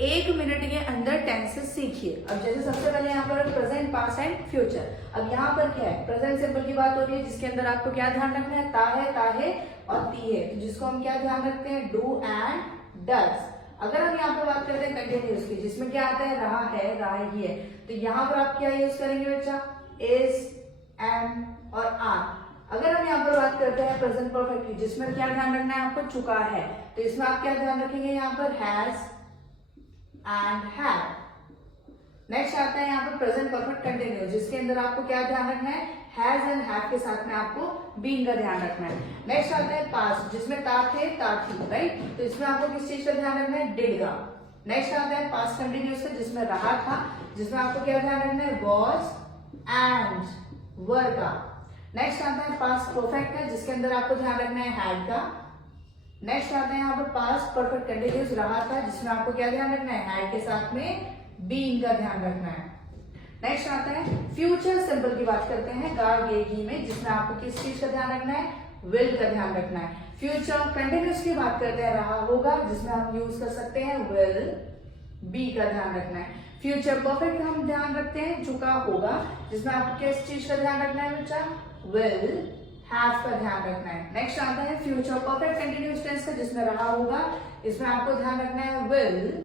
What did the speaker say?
1 minute के अंदर tenses सीखिए। अब जैसे सबसे पहले यहाँ पर प्रेजेंट, पास्ट एंड फ्यूचर। अब यहाँ पर क्या है, प्रेजेंट सिंपल की बात हो रही है, जिसके अंदर आपको क्या ध्यान रखना है, ताहे और ती है, तो जिसको हम क्या ध्यान रखते हैं, डू एंड डज। अगर हम यहाँ पर बात करते हैं कंटिन्यूस की, जिसमें क्या आता है, रहा ही है, तो यहाँ पर आप क्या यूज करेंगे बच्चा, इज, एम और आर। अगर हम यहाँ पर बात करते हैं प्रेजेंट परफेक्ट की, जिसमें क्या ध्यान रखना है आपको, चुका है, तो इसमें आप क्या ध्यान रखेंगे, यहाँ पर हैज एंड हैव। नेक्स्ट आता है यहाँ पर प्रेजेंट परफेक्ट कंटिन्यूस, जिसके अंदर आपको क्या ध्यान रखना है, हैज एंड हैव के साथ में आपको बीइंग का ध्यान रखना है। नेक्स्ट आता है पास्ट, जिसमें ता थे, ता थी, राइट, तो इसमें आपको किस चीज का ध्यान रखना है, डिड का। नेक्स्ट आता है पास्ट कंटिन्यूस का, जिसमें रहा था, जिसमें आपको क्या ध्यान रखना है, वॉज एंड वर का। नेक्स्ट आता है पास्ट परफेक्ट का, जिसके अंदर आपको ध्यान रखना है, हैड का। नेक्स्ट आता है यहाँ पर पास्ट परफेक्ट कंटिन्यूस, रहा था, जिसमें आपको क्या ध्यान रखना है, हैड के साथ में बीइंग का ध्यान रखना है। नेक्स्ट आता है फ्यूचर सिंपल की बात करते हैं, गा गे गी में, जिसमें आपको किस चीज का ध्यान रखना है, विल का ध्यान रखना है। फ्यूचर कंटिन्यूस की बात करते हैं, रहा होगा, जिसमें हम यूज कर सकते हैं विल, बी का ध्यान रखना है। फ्यूचर परफेक्ट हम ध्यान रखते हैं, चुका होगा, जिसमें आपको किस चीज का ध्यान रखना है बच्चा, विल हैव का ध्यान रखना है। नेक्स्ट आता है फ्यूचर परफेक्ट कंटिन्यूस टेंस का, जिसमें रहा होगा, इसमें आपको ध्यान रखना है विल